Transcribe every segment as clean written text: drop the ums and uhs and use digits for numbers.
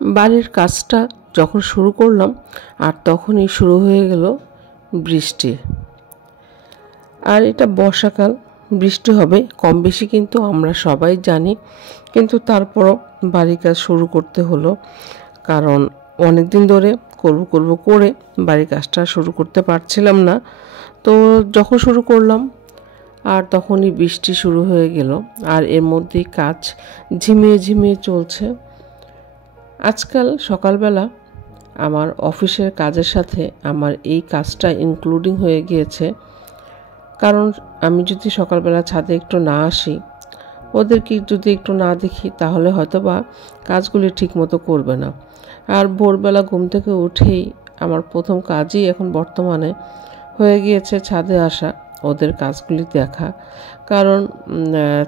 বাড়ির কাজটা যখন শুরু করলাম আর তখনই শুরু হয়ে গেল বৃষ্টি। আর এটা বর্ষাকাল, বৃষ্টি হবে কম বেশি কিন্তু আমরা সবাই জানি, কিন্তু তারপরও বাড়ির কাজ শুরু করতে হলো, কারণ অনেক দিন ধরে করব করে বাড়ির কাজটা শুরু করতে পারছিলাম না। তো যখন শুরু করলাম আর তখনই বৃষ্টি শুরু হয়ে গেল, আর এর মধ্যেই কাজ ঝিমিয়ে চলছে। আজকাল সকালবেলা আমার অফিসের কাজের সাথে আমার এই কাজটা ইনক্লুডিং হয়ে গিয়েছে, কারণ আমি যদি সকালবেলা ছাদে একটু না আসি, ওদেরকে যদি একটু না দেখি, তাহলে হয়তো বা কাজগুলি ঠিকমতো করবে না। আর ভোরবেলা ঘুম থেকে উঠেই আমার প্রথম কাজই এখন বর্তমানে হয়ে গিয়েছে ছাদে আসা, ওদের কাজগুলি দেখা। কারণ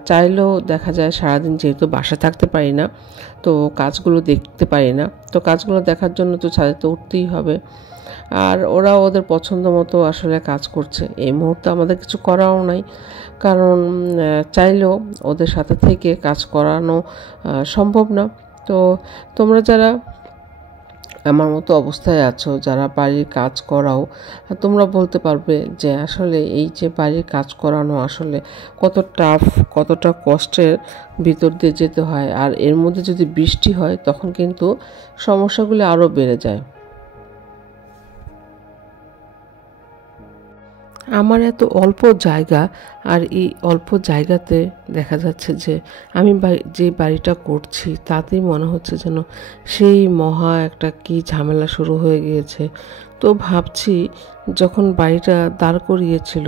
চাইলেও দেখা যায় সারাদিন যেহেতু বাসায় থাকতে পারি না, তো কাজগুলো দেখতে পারি না, তো কাজগুলো দেখার জন্য তো ছাদে তো উঠতেই হবে। আর ওরা ওদের পছন্দ মতো আসলে কাজ করছে, এই মুহূর্তে আমাদের কিছু করাও নাই, কারণ চাইলেও ওদের সাথে থেকে কাজ করানো সম্ভব না। তো তোমরা যারা আমার মতো অবস্থায় আছো, যারা বাড়ির কাজ করাও, তোমরা বলতে পারবে যে আসলে এই যে বাড়ির কাজ করানো আসলে কত টাফ, কতটা কষ্টের ভিতর দিয়ে যেতে হয়। আর এর মধ্যে যদি বৃষ্টি হয় তখন কিন্তু সমস্যাগুলি আরও বেড়ে যায়। আমার এত অল্প জায়গা, আর এই অল্প জায়গাতে দেখা যাচ্ছে যে আমি যে বাড়িটা করছি তাতেই মনে হচ্ছে যেন সেই মহা একটা কি ঝামেলা শুরু হয়ে গিয়েছে। তো ভাবছি যখন বাড়িটা দাঁড় করিয়েছিল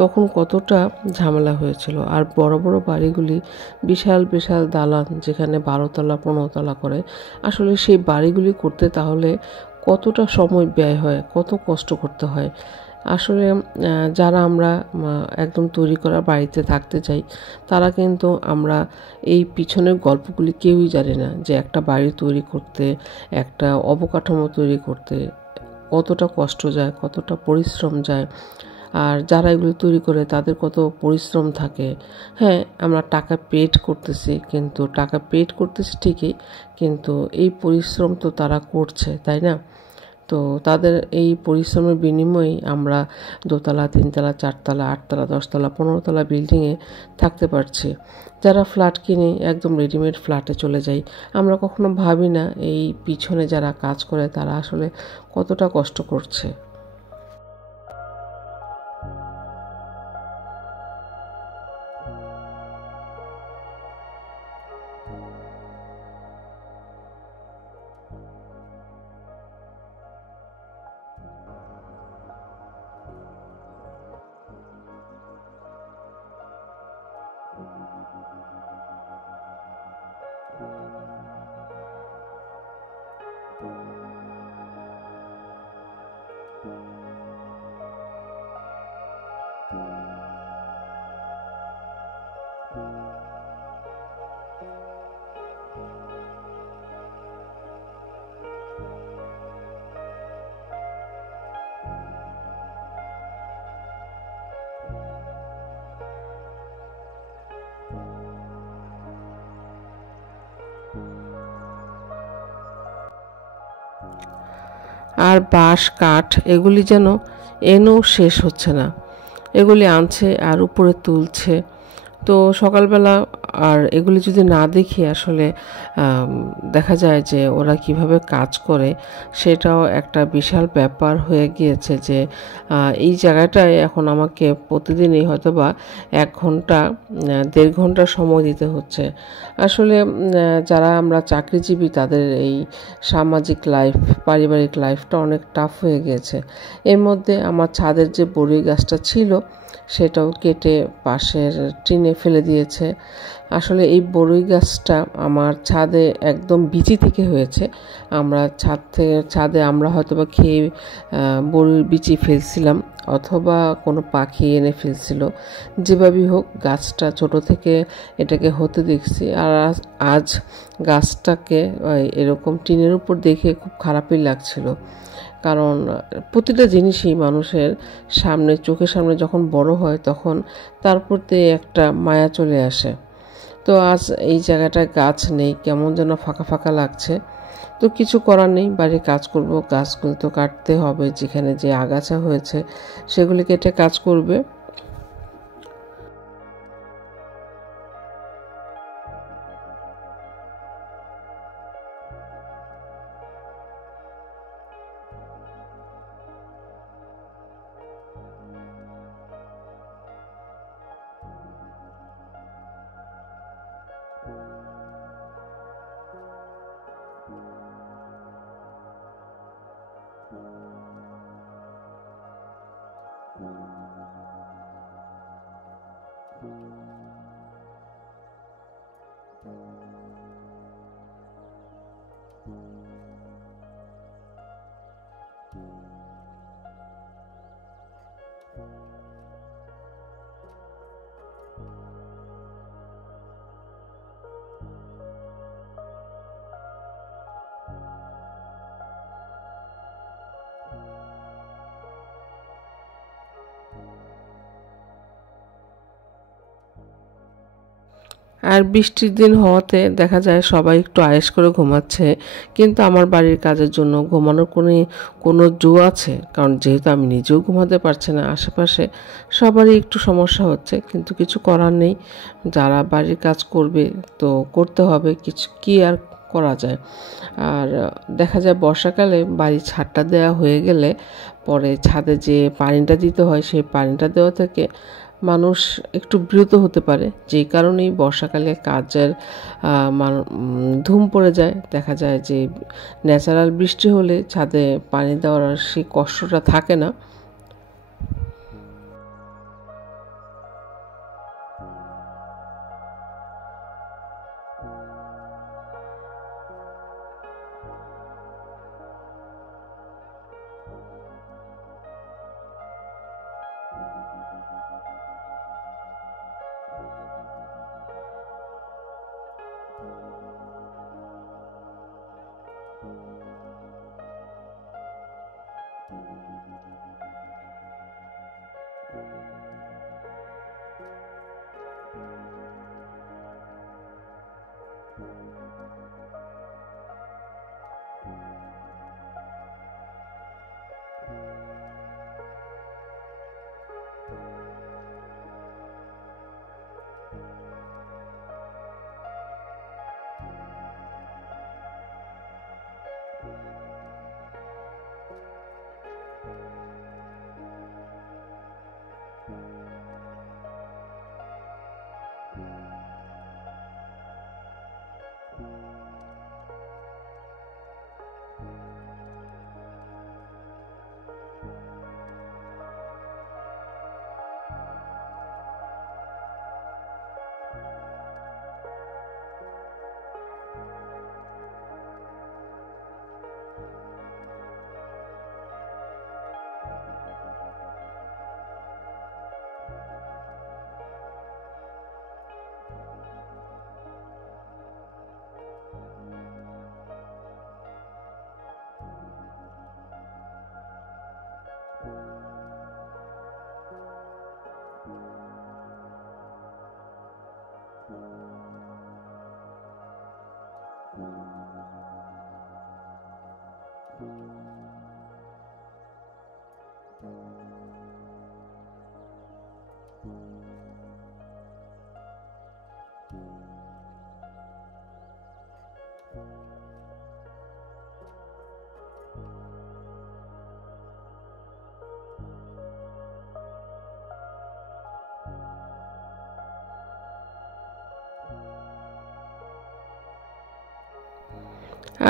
তখন কতটা ঝামেলা হয়েছিল। আর বড় বড় বাড়িগুলি, বিশাল বিশাল দালান যেখানে 12তলা 15তলা করে, আসলে সেই বাড়িগুলি করতে তাহলে কতটা সময় ব্যয় হয়, কত কষ্ট করতে হয়। আসলে যারা আমরা একদম তৈরি করা বাড়িতে থাকতে চাই, তারা কিন্তু আমরা এই পিছনের গল্পগুলি কেউই জানি না, যে একটা বাড়ি তৈরি করতে, একটা অবকাঠামো তৈরি করতে কতটা কষ্ট যায়, কতটা পরিশ্রম যায়। আর যারা এগুলো তৈরি করে তাদের কত পরিশ্রম থাকে। হ্যাঁ, আমরা টাকা পেড করতেছি, কিন্তু টাকা পেড করতেছি ঠিকই, কিন্তু এই পরিশ্রম তো তারা করছে, তাই না? তো তাদের এই পরিশ্রমের বিনিময়েই আমরা 2তলা 3তলা 4তলা 8তলা 10তলা 15তলা বিল্ডিংয়ে থাকতে পারছি। যারা ফ্ল্যাট কিনে একদম রেডিমেড ফ্ল্যাটে চলে যাই, আমরা কখনো ভাবি না এই পিছনে যারা কাজ করে তারা আসলে কতটা কষ্ট করছে। আর বাঁশ কাঠ এগুলি যেন এনেও শেষ হচ্ছে না, এগুলি আনছে আর উপরে তুলছে। তো সকালবেলা আর এগুলি যদি না দেখি আসলে দেখা যায় যে ওরা কিভাবে কাজ করে, সেটাও একটা বিশাল ব্যাপার হয়ে গিয়েছে। যে এই জায়গাটায় এখন আমাকে প্রতিদিনই হয়তো বা 1 ঘন্টা 1.5 ঘন্টা সময় দিতে হচ্ছে। আসলে যারা আমরা চাকরিজীবী তাদের এই সামাজিক লাইফ, পারিবারিক লাইফটা অনেক টাফ হয়ে গিয়েছে। এর মধ্যে আমার ছাদের যে বড়ই গাছটা ছিল সেটাও কেটে পাশের টিনে ফেলে দিয়েছে। আসলে এই বড়ই গাছটা আমার ছাদে একদম বিচি থেকে হয়েছে। আমরা ছাদে আমরা হয়তো বা খেয়ে বড়ির বিচি ফেলছিলাম, অথবা কোনো পাখি এনে ফেলছিল। যেভাবেই হোক গাছটা ছোট থেকে এটাকে হতে দেখছি। আর আজ গাছটাকে এরকম টিনের উপর দেখে খুব খারাপই লাগছিল, কারণ প্রতিটা জিনিসই মানুষের সামনে, চোখের সামনে যখন বড় হয় তখন তার প্রতি একটা মায়া চলে আসে। তো আজ এই জায়গাটায় গাছ নেই, কেমন যেন ফাঁকা ফাঁকা লাগছে। তো কিছু করার নেই, বাড়ির কাজ করব, গাছগুলো তো কাটতে হবে, যেখানে যে আগাছা হয়েছে সেগুলি কেটে কাজ করবে। আর বৃষ্টির দিন হওয়াতে দেখা যায় সবাই একটু আয়েশ করে ঘুমাচ্ছে, কিন্তু আমার বাড়ির কাজের জন্য ঘুমানোর কোনো জো আছে? কারণ যেহেতু আমি নিজেও ঘুমাতে পারছি না, আশেপাশে সবারই একটু সমস্যা হচ্ছে, কিন্তু কিছু করার নেই। যারা বাড়ির কাজ করবে তো করতে হবে, কিছু কি আর করা যায়। আর দেখা যায় বর্ষাকালে বাড়ির ছাদটা দেওয়া হয়ে গেলে পরে ছাদে যে পানিটা দিতে হয় সেই পানিটা দেওয়া থেকে মানুষ একটু বিরত হতে পারে, যেই কারণেই বর্ষাকালে কাজের ধুম পড়ে যায়। দেখা যায় যে ন্যাচারাল বৃষ্টি হলে ছাদে পানি দেওয়ার আর সেই কষ্টটা থাকে না।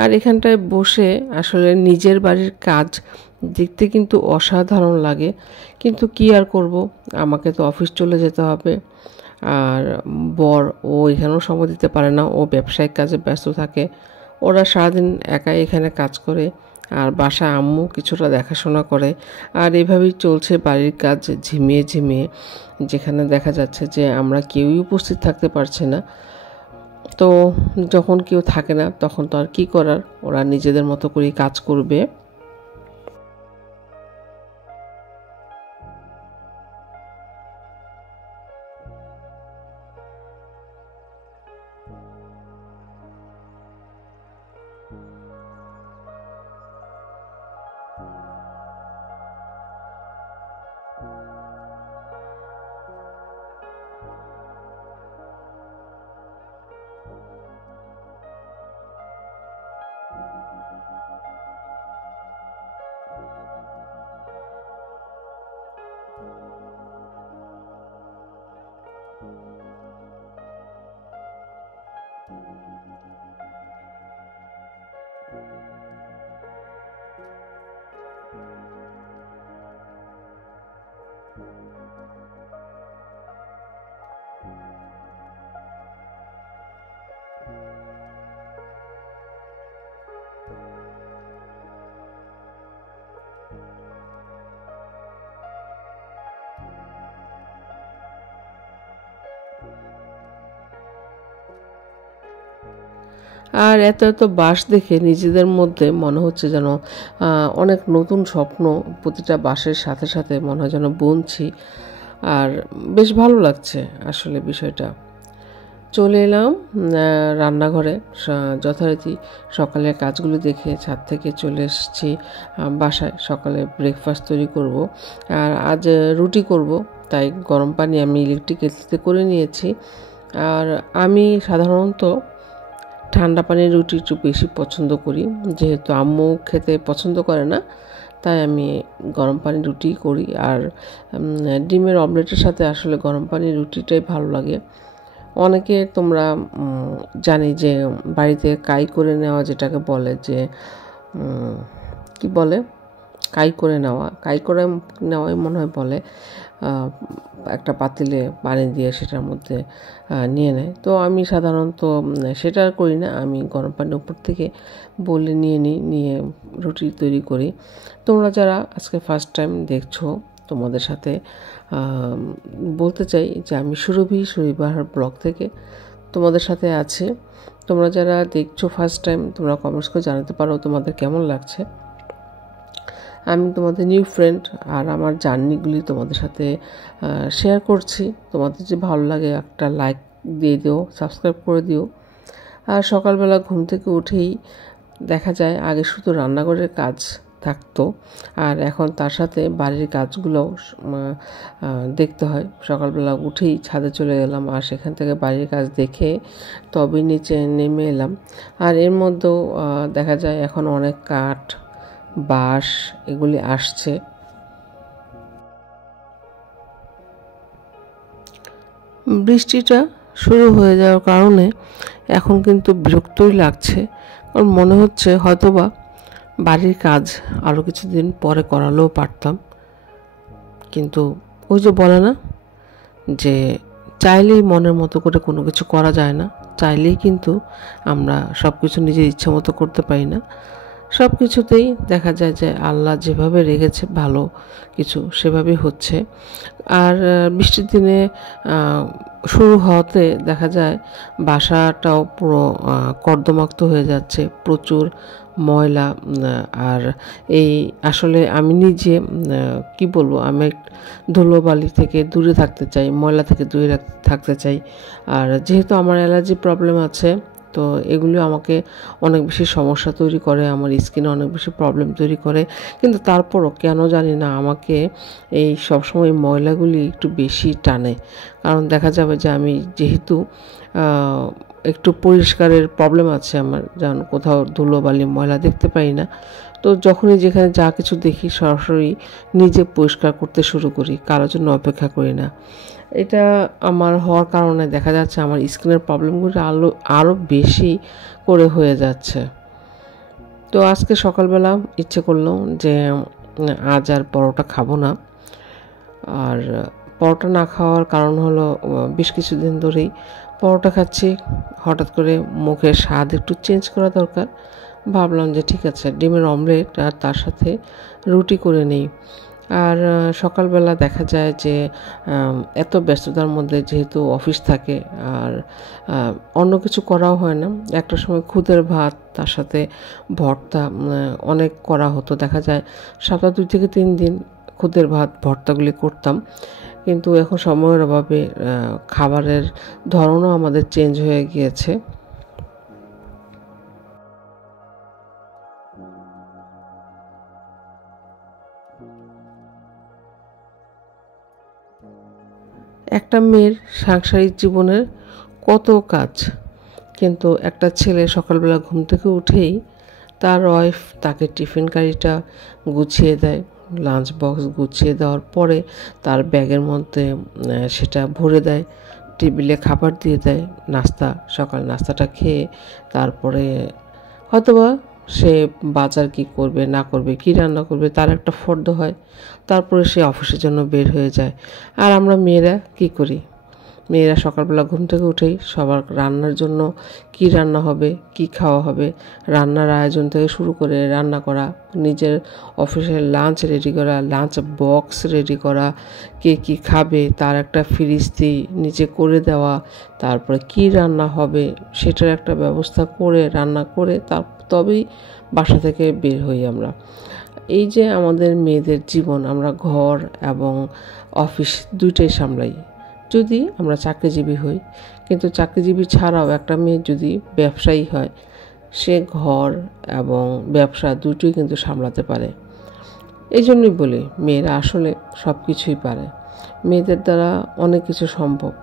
আর এখানটায় বসে আসলে নিজের বাড়ির কাজ দেখতে কিন্তু অসাধারণ লাগে, কিন্তু কি আর করব, আমাকে তো অফিস চলে যেতে হবে। আর বর ও এখানেও সময় দিতে পারে না, ও ব্যবসায়িক কাজে ব্যস্ত থাকে। ওরা সারাদিন একাই এখানে কাজ করে, আর বাসায় আম্মু কিছুটা দেখাশোনা করে। আর এভাবেই চলছে বাড়ির কাজ ঝিমিয়ে ঝিমিয়ে, যেখানে দেখা যাচ্ছে যে আমরা কেউই উপস্থিত থাকতে পারছি না। তো যখন কেউ থাকে না তখন তো আর কি করার, ওরা নিজেদের মতো করেই কাজ করবে। আর এত এত বাঁশ দেখে নিজেদের মধ্যে মনে হচ্ছে যেন অনেক নতুন স্বপ্ন প্রতিটা বাঁশের সাথে সাথে মনে হয় যেন বুনছি। আর বেশ ভালো লাগছে আসলে বিষয়টা। চলে এলাম রান্নাঘরে, যথারীতি সকালের কাজগুলো দেখে ছাদ থেকে চলে এসেছি বাসায়। সকালে ব্রেকফাস্ট তৈরি করব, আর আজ রুটি করব, তাই গরম পানি আমি ইলেকট্রিক কেটলিতে করে নিয়েছি। আর আমি সাধারণত ঠান্ডা পানির রুটি একটু বেশি পছন্দ করি, যেহেতু আম্মু খেতে পছন্দ করে না, তাই আমি গরম পানি রুটি করি। আর ডিমের অমলেটের সাথে আসলে গরম পানির রুটিটাই ভালো লাগে। অনেকে তোমরা জানি যে বাড়িতে কাই করে নেওয়া, যেটাকে বলে যে কি বলে, কাই করে নেওয়াই মনে হয় বলে, একটা পাতিলে পানি দিয়ে সেটার মধ্যে নিয়ে নেয়। তো আমি সাধারণত সেটা করি না, আমি গরম পানির উপর থেকে বলে নিয়ে রুটি তৈরি করি। তোমরা যারা আজকে ফার্স্ট টাইম দেখছো, তোমাদের সাথে বলতে চাই যে আমি সুরভিবাহার ব্লগ থেকে তোমাদের সাথে আছি। তোমরা যারা দেখছো ফার্স্ট টাইম, তোমরা কমেন্টস করে জানাতে পারো তোমাদের কেমন লাগছে। আমি তোমাদের নিউ ফ্রেন্ড, আর আমার জার্নিগুলি তোমাদের সাথে শেয়ার করছি। তোমাদের যে ভালো লাগে একটা লাইক দিয়ে দিও, সাবস্ক্রাইব করে দিও। আর সকালবেলা ঘুম থেকে উঠেই দেখা যায় আগে শুধু রান্নাঘরের কাজ থাকতো, আর এখন তার সাথে বাড়ির কাজগুলোও দেখতে হয়। সকালবেলা উঠেই ছাদে চলে গেলাম, আর সেখান থেকে বাড়ির কাজ দেখে তবে নিচে নেমে এলাম। আর এর মধ্যেও দেখা যায় এখন অনেক কাঠ, বাঁশ এগুলি আসছে। বৃষ্টিটা শুরু হয়ে যাওয়ার কারণে এখন কিন্তু বিরক্তই লাগছে, কারণ মনে হচ্ছে হয়তোবা বাড়ির কাজ আরও কিছুদিন পরে করালেও পারতাম। কিন্তু ওই যে বলে না যে চাইলেই মনের মতো করে কোনো কিছু করা যায় না, চাইলেই কিন্তু আমরা সব কিছু নিজের ইচ্ছে মতো করতে পারি না। সব কিছুতেই দেখা যায় যে আল্লাহ যেভাবে রেখেছে ভালো কিছু সেভাবেই হচ্ছে। আর বৃষ্টির দিনে শুরু হওয়াতে দেখা যায় বাসাটাও পুরো কর্দমাক্ত হয়ে যাচ্ছে, প্রচুর ময়লা। আর এই আসলে আমি নিজে কি বলবো, আমি ধুলোবালি থেকে দূরে থাকতে চাই, ময়লা থেকে দূরে থাকতে চাই। আর যেহেতু আমার অ্যালার্জি প্রবলেম আছে, তো এগুলো আমাকে অনেক বেশি সমস্যা তৈরি করে, আমার স্কিনে অনেক বেশি প্রবলেম তৈরি করে। কিন্তু তারপরও কেন জানি না আমাকে এই সবসময় ময়লাগুলি একটু বেশি টানে। কারণ দেখা যাবে যে আমি যেহেতু একটু পরিষ্কারের প্রবলেম আছে আমার, যেমন কোথাও ধুলোবালি ময়লা দেখতে পাই না, তো যখনই যেখানে যা কিছু দেখি সরাসরি নিজে পরিষ্কার করতে শুরু করি, কারোর জন্য অপেক্ষা করি না। এটা আমার হওয়ার কারণে দেখা যাচ্ছে আমার স্কিনের প্রবলেমগুলো আরও বেশি করে হয়ে যাচ্ছে। তো আজকে সকালবেলা ইচ্ছে করলো যে আজ আর পরোটা খাবো না। আর পরোটা না খাওয়ার কারণ হলো বেশ কিছুদিন ধরেই পরোটা খাচ্ছি, হঠাৎ করে মুখের স্বাদ একটু চেঞ্জ করা দরকার। ভাবলাম যে ঠিক আছে, ডিমের অমলেট আর তার সাথে রুটি করে নেই। আর সকালবেলা দেখা যায় যে এত ব্যস্ততার মধ্যে যেহেতু অফিস থাকে, আর অন্য কিছু করাও হয় না। একটা সময় খুদের ভাত তার সাথে ভর্তা অনেক করা হতো, দেখা যায় সপ্তাহে 2 থেকে 3 দিন খুদের ভাত ভর্তাগুলি করতাম। কিন্তু এখন সময়ের অভাবে খাবারের ধরনও আমাদের চেঞ্জ হয়ে গিয়েছে। একটা মেয়ের সাংসারিক জীবনের কত কাজ, কিন্তু একটা ছেলে সকালবেলা ঘুম থেকে উঠেই তার ওয়াইফ তাকে টিফিন কারিটা গুছিয়ে দেয়, লাঞ্চ বক্স গুছিয়ে দেওয়ার পরে তার ব্যাগের মধ্যে সেটা ভরে দেয়, টেবিলে খাবার দিয়ে দেয়, সকাল নাস্তাটা খেয়ে তারপরে হয়তোবা সে বাজার কি করবে না করবে, কি রান্না করবে তার একটা ফর্দ হয়, তারপরে সে অফিসের জন্য বের হয়ে যায়। আর আমরা মেয়েরা কি করি, মেয়েরা সকালবেলা ঘুম থেকে উঠেই সবার রান্নার জন্য কি রান্না হবে, কি খাওয়া হবে, রান্নার আয়োজন থেকে শুরু করে রান্না করা, নিজের অফিসের লাঞ্চ রেডি করা, লাঞ্চ বক্স রেডি করা, কে কি খাবে তার একটা ফিরিস্তি নিজে করে দেওয়া, তারপরে কি রান্না হবে সেটার একটা ব্যবস্থা করে রান্না করে তবেই বাসা থেকে বের হই আমরা। এই যে আমাদের মেয়েদের জীবন, আমরা ঘর এবং অফিস দুইটাই সামলাই যদি আমরা চাকরিজীবী হই। কিন্তু চাকরিজীবী ছাড়াও একটা মেয়ে যদি ব্যবসায়ী হয়, সে ঘর এবং ব্যবসা দুটোই কিন্তু সামলাতে পারে। এই জন্যই বলি মেয়েরা আসলে সব কিছুই পারে, মেয়েদের দ্বারা অনেক কিছু সম্ভব,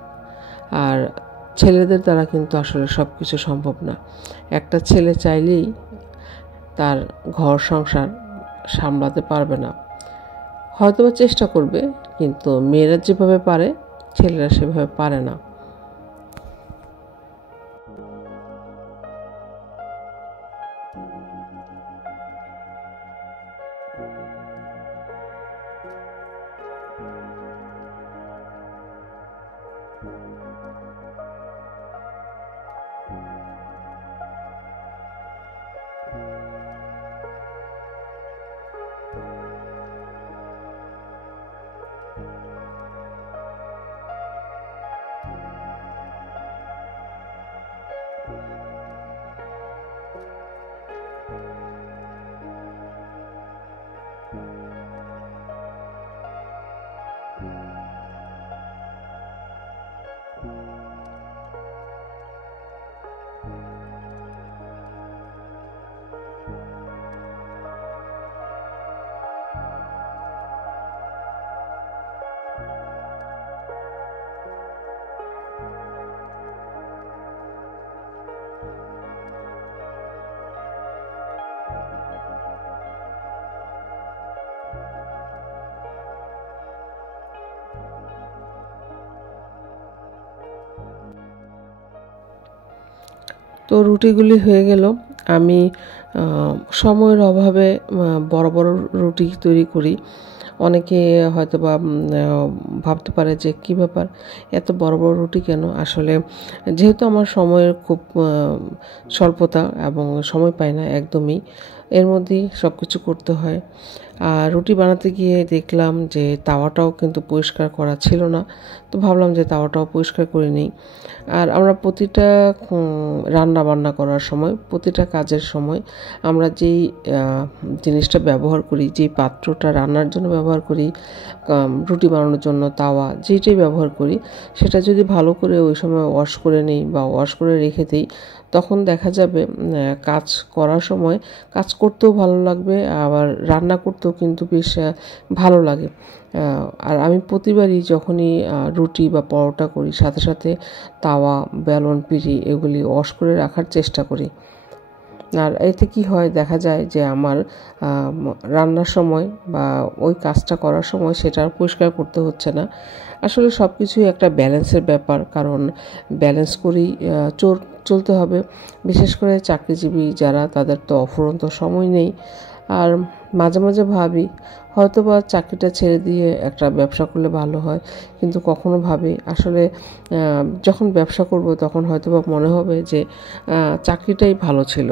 আর ছেলেদের দ্বারা কিন্তু আসলে সব কিছু সম্ভব না। একটা ছেলে চাইলেই তার ঘর সংসার সামলাতে পারবে না, হয়তো চেষ্টা করবে, কিন্তু মেয়েরা যেভাবে পারে ছেলেরা সেভাবে পারে না। তো রুটিগুলি হয়ে গেল। আমি সময়ের অভাবে বড় বড় রুটি তৈরি করি। অনেকে হয়তো বা ভাবতে পারে যে কী ব্যাপার, এত বড় বড় রুটি কেন? আসলে যেহেতু আমার সময়ের খুব স্বল্পতা এবং সময় পাই না একদমই, এর মধ্যেই সব কিছু করতে হয়। আর রুটি বানাতে গিয়ে দেখলাম যে তাওয়াটাও কিন্তু পরিষ্কার করা ছিল না, তো ভাবলাম যে তাওয়াটাও পরিষ্কার করে নিই। আর আমরা প্রতিটা রান্না বান্না করার সময়, প্রতিটা কাজের সময় আমরা যেই জিনিসটা ব্যবহার করি, যেই পাত্রটা রান্নার জন্য ব্যবহার করি, রুটি বানানোর জন্য তাওয়া যেটাই ব্যবহার করি, সেটা যদি ভালো করে ওই সময় ওয়াশ করে নিই বা ওয়াশ করে রেখে দিই, তখন দেখা যাবে কাজ করার সময় কাজ করতেও ভালো লাগবে, আবার রান্না করতেও কিন্তু বেশ ভালো লাগে। আর আমি প্রতিবারই যখনই রুটি বা পরোটা করি, সাথে সাথে তাওয়া, বেলন, পিঁড়ি এগুলি ওয়াশ করে রাখার চেষ্টা করি। আর এতে কি হয়, দেখা যায় যে আমার রান্নার সময় বা ওই কাজটা করার সময় সেটা আর পরিষ্কার করতে হচ্ছে না। আসলে সব কিছুই একটা ব্যালেন্সের ব্যাপার, কারণ ব্যালেন্স করেই চলতে হবে। বিশেষ করে চাকরিজীবী যারা, তাদের তো অফুরন্ত সময় নেই। আর মাঝে মাঝে ভাবি হয়তো বা চাকরিটা ছেড়ে দিয়ে একটা ব্যবসা করলে ভালো হয়, কিন্তু কখনো ভাবি আসলে যখন ব্যবসা করব তখন হয়তো বা মনে হবে যে চাকরিটাই ভালো ছিল।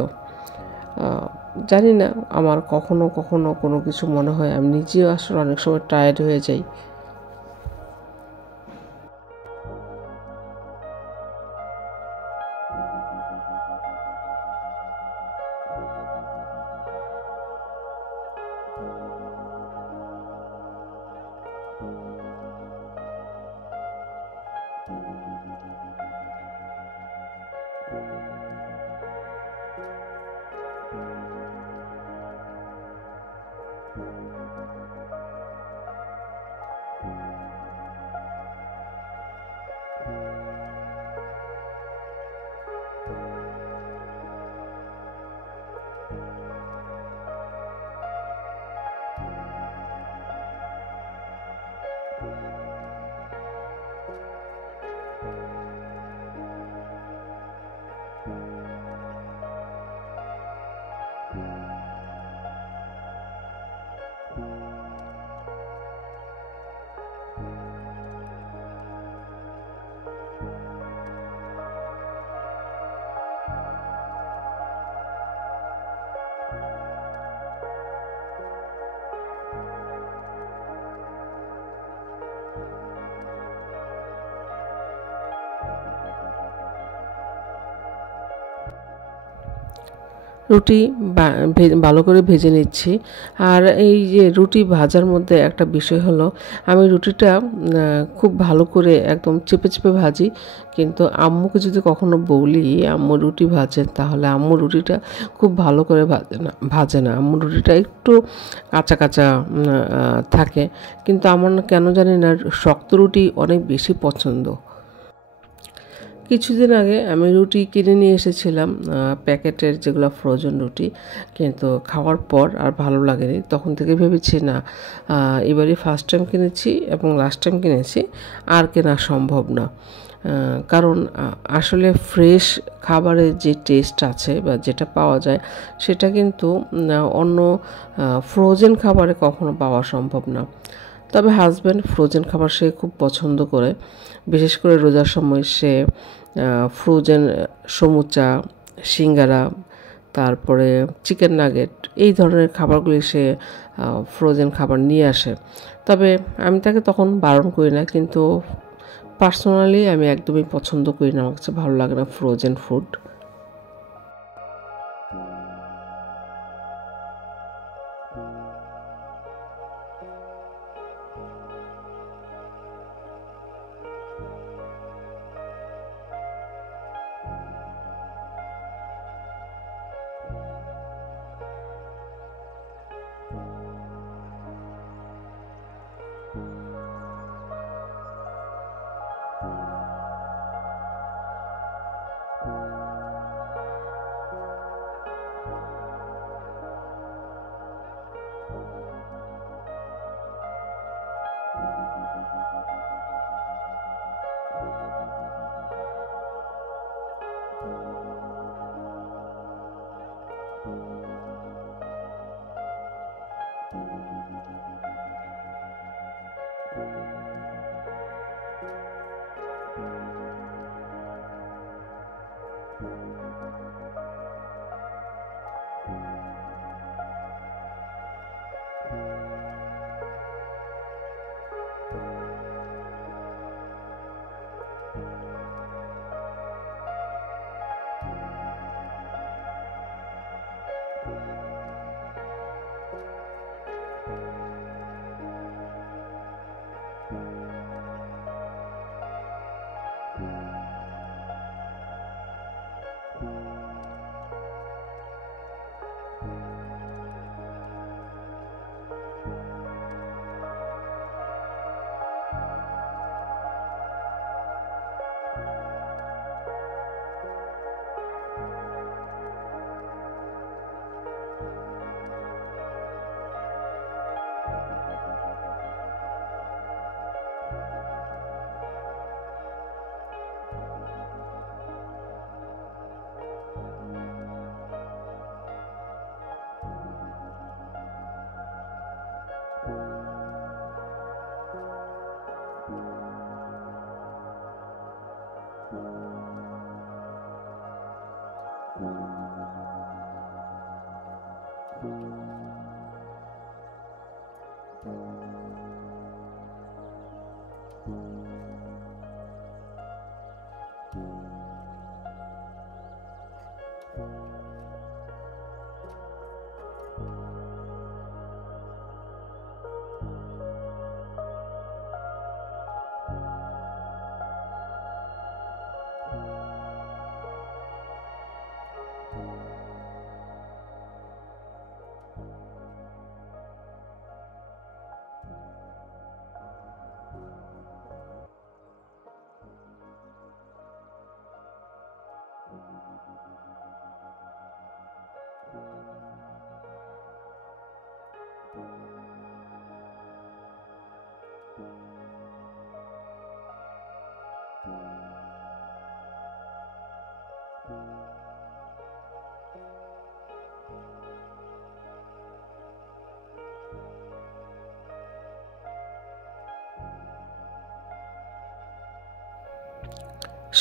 জানি না, আমার কখনো কখনো কোনো কিছু মনে হয়, আমি নিজেও আসলে অনেক সময় টায়ার্ড হয়ে যাই। রুটি ভালো করে ভেজে নিচ্ছি। আর এই যে রুটি ভাজার মধ্যে একটা বিষয় হলো, আমি রুটিটা খুব ভালো করে একদম চেপে চেপে ভাজি, কিন্তু আম্মুকে যদি কখনো বলি আম্মু রুটি ভাজেন, তাহলে আম্মু রুটিটা খুব ভালো করে ভাজে না। আম্মু রুটিটা একটু কাঁচা কাঁচা থাকে, কিন্তু আমার কেন জানি না শক্ত রুটি অনেক বেশি পছন্দ। কিছুদিন আগে আমি রুটি কিনে নিয়ে এসেছিলাম, প্যাকেটের যেগুলো ফ্রোজেন রুটি, কিন্তু খাওয়ার পর আর ভালো লাগেনি। তখন থেকে ভেবেছি না, এবারই ফার্স্ট টাইম কিনেছি এবং লাস্ট টাইম কিনেছি, আর কেনা সম্ভব না। কারণ আসলে ফ্রেশ খাবারের যে টেস্ট আছে বা যেটা পাওয়া যায়, সেটা কিন্তু অন্য ফ্রোজেন খাবারে কখনো পাওয়া সম্ভব না। তবে হাজব্যান্ড ফ্রোজেন খাবার সে খুব পছন্দ করে, বিশেষ করে রোজার সময় সে ফ্রোজেন সমুচা, সিঙ্গারা, তারপরে চিকেন নাগেট, এই ধরনের খাবারগুলি সে ফ্রোজেন খাবার নিয়ে আসে। তবে আমি তাকে তখন বারণ করি না, কিন্তু পার্সোনালি আমি একদমই পছন্দ করি না, আমার কাছে ভালো লাগে না ফ্রোজেন ফুড।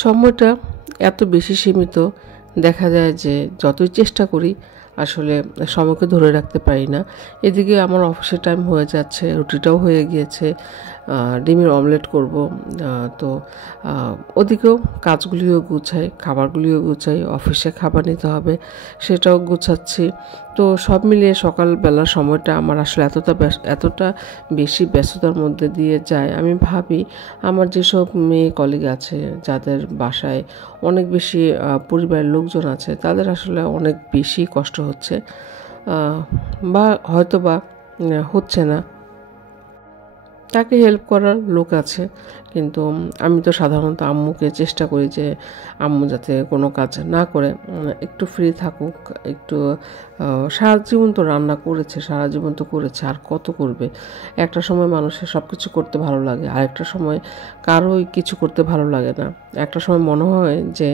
সময়টা এত বেশি সীমিত, দেখা যায় যে যতই চেষ্টা করি আসলে সময়কে ধরে রাখতে পারি না। এদিকে আমার অফিসের টাইম হয়ে যাচ্ছে, রুটিটাও হয়ে গিয়েছে, ডিমের অমলেট করব। তো ওদিকেও কাজগুলিও গুছাই, খাবারগুলিও গুছাই, অফিসে খাবার নিতে হবে সেটাও গুছাচ্ছি। তো সব মিলিয়ে সকালবেলার সময়টা আমার আসলে এতটা বেশি ব্যস্ততার মধ্যে দিয়ে যায়। আমি ভাবি আমার যেসব মেয়ে কলিগ আছে, যাদের বাসায় অনেক বেশি পরিবারের লোকজন আছে, তাদের আসলে অনেক বেশি কষ্ট হচ্ছে, বা হয়তো বা হচ্ছে না, তাকে হেল্প করার লোক আছে। কিন্তু আমি তো সাধারণত আম্মুকে চেষ্টা করি যে আম্মু যাতে কোনো কাজ না করে একটু ফ্রি থাকুক, একটু সারা জীবন তো রান্না করেছে, সারা জীবন তো করেছে, আর কত করবে। একটা সময় মানুষের সব কিছু করতে ভালো লাগে, আরেকটা সময় কারোই কিছু করতে ভালো লাগে না। একটা সময় মনে হয় যে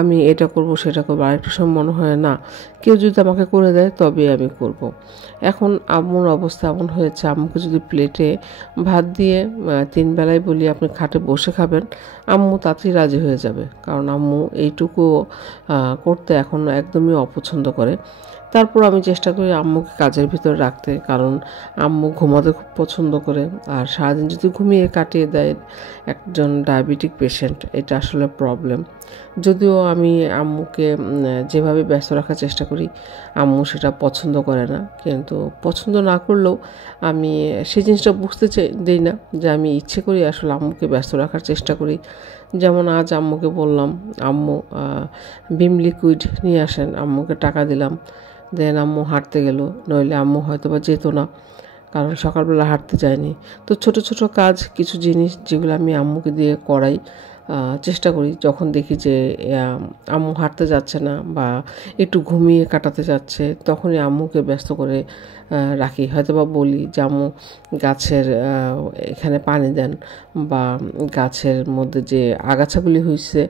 আমি এটা করব সেটা করবো, আরেকটা সময় মনে হয় না, কেউ যদি আমাকে করে দেয় তবে আমি করব। এখন আম্মুর অবস্থা এমন হয়েছে, আম্মুকে যদি প্লেটে ভাত দিয়ে 3 বেলায় বলি আপনি খাটে বসে খাবেন, আম্মু তাতেই রাজি হয়ে যাবে, কারণ আম্মু এইটুকু করতে এখন একদমই অপছন্দ করে। তারপর আমি চেষ্টা করি আম্মুকে কাজের ভিতরে রাখতে, কারণ আম্মু ঘুমাতে খুব পছন্দ করে, আর সারাদিন যদি ঘুমিয়ে কাটিয়ে দেয় একজন ডায়াবেটিক পেশেন্ট, এটা আসলে প্রবলেম। যদিও আমি আম্মুকে যেভাবে ব্যস্ত রাখার চেষ্টা করি, আম্মু সেটা পছন্দ করে না, কিন্তু পছন্দ না করলেও আমি সেই জিনিসটা বুঝতে দেই না যে আমি ইচ্ছে করি আসলে আম্মুকে ব্যস্ত রাখার চেষ্টা করি। যেমন আজ আম্মুকে বললাম, আম্মু ভিম লিকুইড নিয়ে আসেন, আম্মুকে টাকা দিলাম, দেন আম্মু হাঁটতে গেল, নইলে আম্মু হয়তো বা যেত না, কারণ সকালবেলা হাঁটতে যায়নি। তো ছোট ছোট কাজ, কিছু জিনিস যেগুলো আমি আম্মুকে দিয়ে করাই, চেষ্টা করি যখন দেখি যে আম্মু হাঁটতে যাচ্ছে না বা একটু ঘুমিয়ে কাটাতে যাচ্ছে, তখনই আম্মুকে ব্যস্ত করে রাখি। হয়তো বা বলি যে আম্মু গাছের এখানে পানি দেন, বা গাছের মধ্যে যে আগাছাগুলি হয়েছে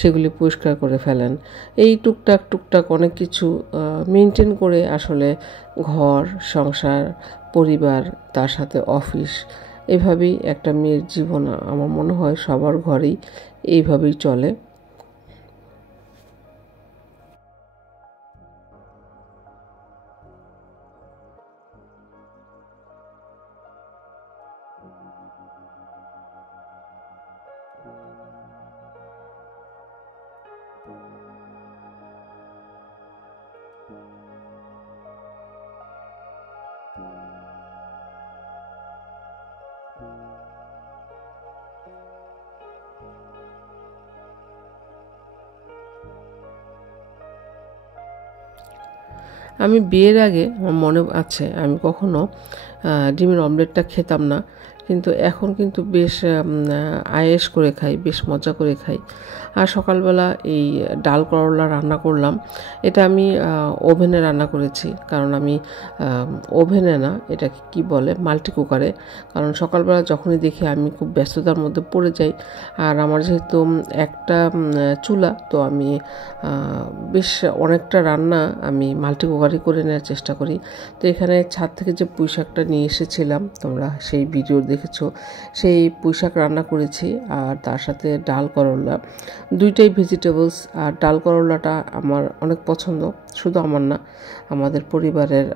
সেগুলি পরিষ্কার করে ফেলেন। এই টুকটাক অনেক কিছু মেনটেন করে আসলে ঘর সংসার, পরিবার, তার সাথে অফিস, এভাবেই একটা মেয়ের জীবন আমার মনে হয় সবার ঘরেই এইভাবেই চলে। আমি বিয়ের আগে আমার মনে আছে আমি কখনো ডিমের অমলেটটা খেতাম না, কিন্তু এখন কিন্তু বেশ আয়েশ করে খাই, বেশ মজা করে খাই। আর সকালবেলা এই ডাল করলা রান্না করলাম, এটা আমি ওভেনে রান্না করেছি, কারণ আমি ওভেনে না, এটাকে কি বলে, মাল্টি কুকারে। কারণ সকালবেলা যখনই দেখি আমি খুব ব্যস্ততার মধ্যে পড়ে যাই, আর আমার যেহেতু একটা চুলা, তো আমি বেশ অনেকটা রান্না আমি মাল্টি কুকারে করে নেওয়ার চেষ্টা করি। তো এখানে ছাদ থেকে যে পুঁই শাকটা নিয়ে এসেছিলাম, তোমরা সেই ভিডিও দেখেছো, সেই পুঁই শাক রান্না করেছি, আর তার সাথে ডাল করলা, দুইটাই ভেজিটেবলস। আর ডাল করলাটা আমার অনেক পছন্দ, শুধু আমার না, আমাদের পরিবারের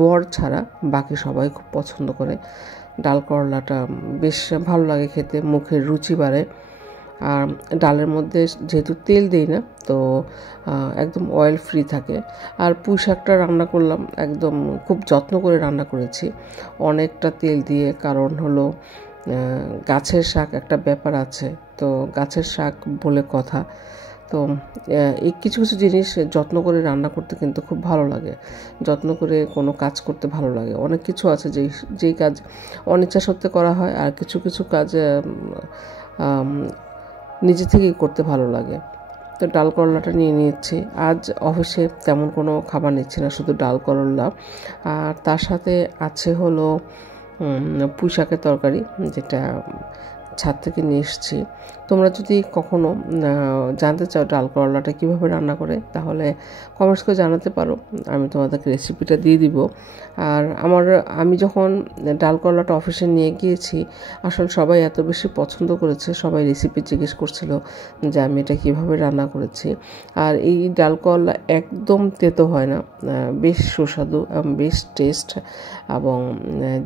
বর ছাড়া বাকি সবাই খুব পছন্দ করে। ডাল করলাটা বেশ ভালো লাগে খেতে, মুখের রুচি বাড়ে। আর ডালের মধ্যে যেহেতু তেল দিই না, তো একদম অয়েল ফ্রি থাকে। আর পুঁই শাকটা রান্না করলাম, একদম খুব যত্ন করে রান্না করেছি, অনেকটা তেল দিয়ে, কারণ হলো গাছের শাক একটা ব্যাপার আছে, তো গাছের শাক বলে কথা। তো এই কিছু কিছু জিনিস যত্ন করে রান্না করতে কিন্তু খুব ভালো লাগে, যত্ন করে কোনো কাজ করতে ভালো লাগে। অনেক কিছু আছে যেই কাজ অনিচ্ছা সত্ত্বে করা হয়, আর কিছু কিছু কাজ নিজে থেকেই করতে ভালো লাগে। তো ডাল করলাটা নিয়ে নিচ্ছি। আজ অফিসে তেমন কোনো খাবার নিচ্ছি না, শুধু ডাল করলা, আর তার সাথে আছে হলো পুঁই শাকের তরকারি, যেটা ছাদ থেকে নিয়ে এসেছি। তোমরা যদি কখনো জানতে চাও ডাল করলাটা কীভাবে রান্না করে, তাহলে কমেন্টস করে জানাতে পারো, আমি তোমাদেরকে রেসিপিটা দিয়ে দিব। আর আমি যখন ডাল করলাটা অফিসে নিয়ে গিয়েছি, আসলে সবাই এত বেশি পছন্দ করেছে, সবাই রেসিপি জিজ্ঞেস করছিল যে আমি এটা কীভাবে রান্না করেছি। আর এই ডাল করলা একদম তেতো হয় না, বেশ সুস্বাদু, বেশ টেস্ট, এবং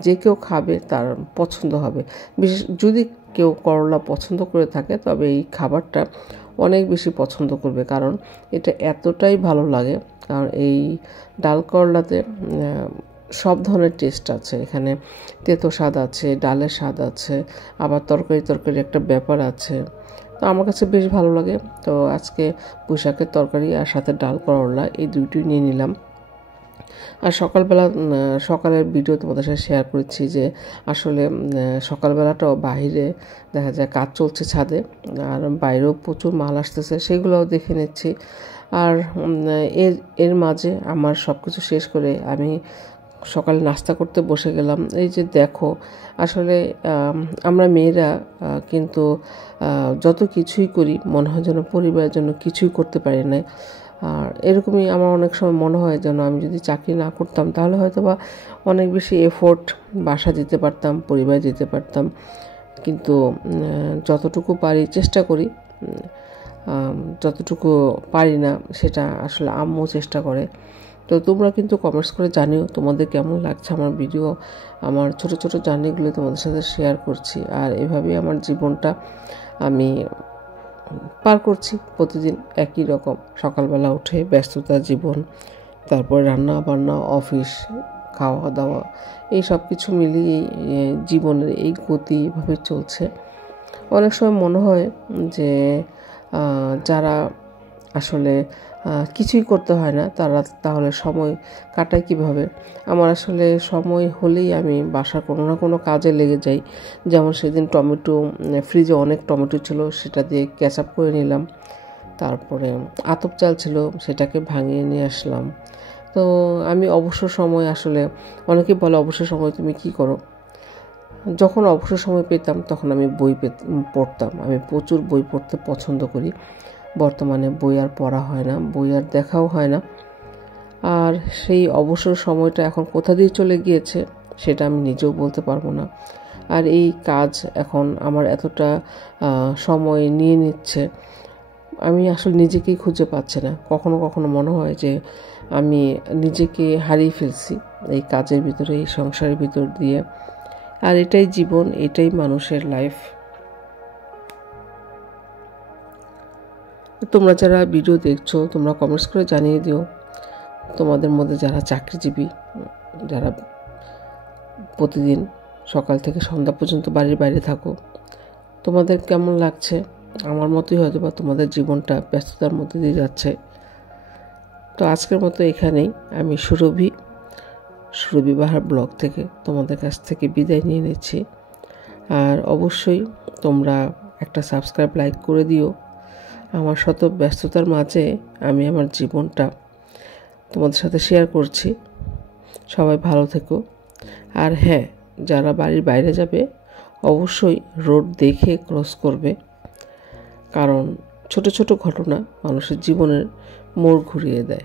যে কেউ খাবে তার পছন্দ হবে। বিশেষ যদি কেউ করলা পছন্দ করে থাকে, তবে এই খাবারটা অনেক বেশি পছন্দ করবে, কারণ এটা এতটাই ভালো লাগে। কারণ এই ডাল করলাতে সব ধরনের টেস্ট আছে, এখানে তেতো স্বাদ আছে, ডালের স্বাদ আছে, আবার তরকারি একটা ব্যাপার আছে। তো আমার কাছে বেশ ভালো লাগে। তো আজকে পুঁই শাকের তরকারি আর সাথে ডাল করলা এই দুইটি নিয়ে নিলাম। আর সকালের ভিডিও তোমাদের সাথে শেয়ার করেছি যে আসলে সকালবেলাটাও বাইরে দেখা যায় কাজ চলছে ছাদে, আর বাইরেও প্রচুর মাল আসতেছে, সেগুলোও দেখে নিচ্ছি। আর এর মাঝে আমার সব কিছু শেষ করে আমি সকালে নাস্তা করতে বসে গেলাম। এই যে দেখো, আসলে আমরা মেয়েরা কিন্তু যত কিছুই করি মনে হয় যেন পরিবারের জন্য কিছুই করতে পারি না। আর এরকমই আমার অনেক সময় মনে হয় যেন আমি যদি চাকরি না করতাম, তাহলে হয়তো বা অনেক বেশি এফোর্ট বাসা দিতে পারতাম, পরিবারে দিতে পারতাম। কিন্তু যতটুকু পারি চেষ্টা করি, যতটুকু পারি না সেটা আসলে আম্মু চেষ্টা করে। তো তোমরা কিন্তু কমেন্টস করে জানিও তোমাদের কেমন লাগছে আমার ভিডিও, আমার ছোট ছোট জার্নিগুলো তোমাদের সাথে শেয়ার করছি। আর এভাবেই আমার জীবনটা আমি পার করছি, প্রতিদিন একই রকম, সকালবেলা উঠে ব্যস্ততা জীবন, তারপর রান্না বান্না, অফিস, খাওয়া দাওয়া, এই সব কিছু মিলিয়ে জীবনের এই গতি এভাবে চলছে। অনেক সময় মনে হয় যে যারা আসলে কিছুই করতে হয় না, তারা তাহলে সময় কাটায় কিভাবে। আমার আসলে সময় হলেই আমি বাসার কোনো না কোনো কাজে লেগে যাই। যেমন সেদিন ফ্রিজে অনেক টমেটো ছিল, সেটা দিয়ে কেচাপ করে নিলাম। তারপরে আতপ চাল ছিল, সেটাকে ভাঙিয়ে নিয়ে আসলাম। তো আমি অবসর সময়, আসলে অনেকে বলে অবসর সময় তুমি কি করো। যখন অবসর সময় পেতাম তখন আমি বই পড়তাম। আমি প্রচুর বই পড়তে পছন্দ করি। বর্তমানে বই আর পড়া হয় না, বই আর দেখাও হয় না। আর সেই অবসর সময়টা এখন কোথা দিয়ে চলে গিয়েছে সেটা আমি নিজেও বলতে পারবো না। আর এই কাজ এখন আমার এতটা সময় নিয়ে নিচ্ছে, আমি আসলে নিজেকেই খুঁজে পাচ্ছি না। কখনো কখনো মনে হয় যে আমি নিজেকে হারিয়ে ফেলছি এই কাজের ভিতরে, এই সংসারের ভিতর দিয়ে। আর এটাই জীবন, এটাই মানুষের লাইফ। তোমরা যারা ভিডিও দেখছো, তোমরা কমেন্টস করে জানিয়ে দিও তোমাদের মধ্যে যারা চাকরিজীবী, যারা প্রতিদিন সকাল থেকে সন্ধ্যা পর্যন্ত বাড়ির বাইরে থাকো, তোমাদের কেমন লাগছে। আমার মতোই হয়তো বা তোমাদের জীবনটা ব্যস্ততার মধ্যে দিয়ে যাচ্ছে। তো আজকের মতো এখানেই আমি সুরভি বাহার ব্লগ থেকে তোমাদের কাছ থেকে বিদায় নিয়ে নিচ্ছি। আর অবশ্যই তোমরা একটা সাবস্ক্রাইব, লাইক করে দিও। আমার শত ব্যস্ততার মাঝে আমি আমার জীবনটা তোমাদের সাথে শেয়ার করছি। সবাই ভালো থেকো। আর হ্যাঁ, যারা বাড়ির বাইরে যাবে অবশ্যই রোড দেখে ক্রস করবে, কারণ ছোট ছোট ঘটনা মানুষের জীবনের মোড় ঘুরিয়ে দেয়।